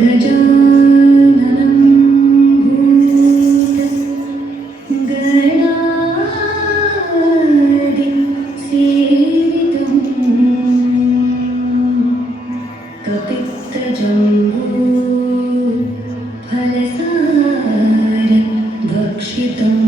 गजाननं भूतगणादिसेवितं कपित्तजम्बूफलसारभक्षितम्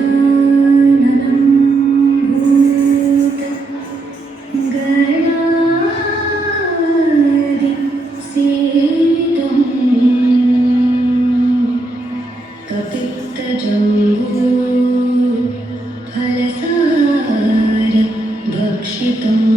गजाननं भूतगणादिसेवितं कपित्तजम्बूफलसारभक्षितम्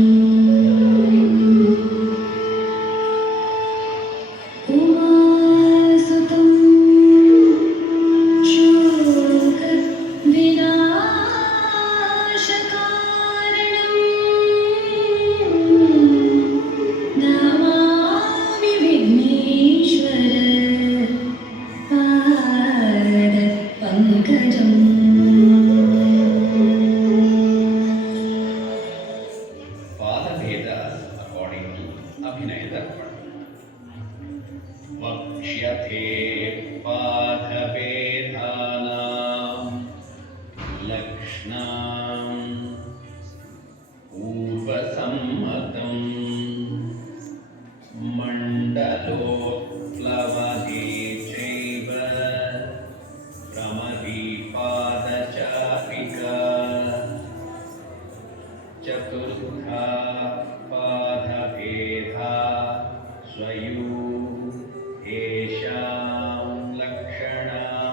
पादभेद according to Abhinaya Darpan. वक्ष्यते पादभेदानां लक्ष्णां पूर्वसम्मतं मण्डलोत्प्लवने चैव भ्रमदीपादचापिका चतुर्था पादभेदा स्वयू येषां लक्षणामुच्यते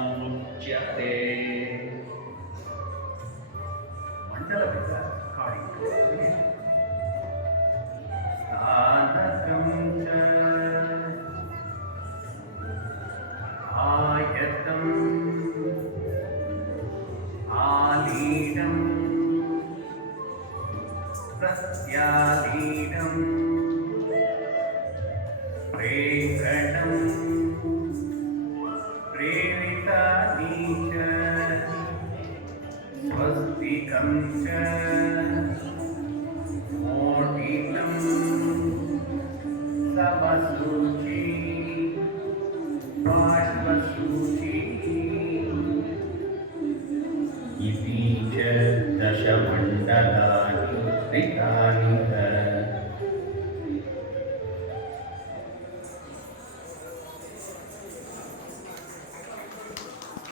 मंडलभेद according to स्थानकं च आयतम् आलीनम् प्रत्यालीनं प्रेषणं प्रेरितानि च स्वस्तिकं च मोटिनं समसूचि बाष्पसूचि इति च दशमण्डलानि कृतानि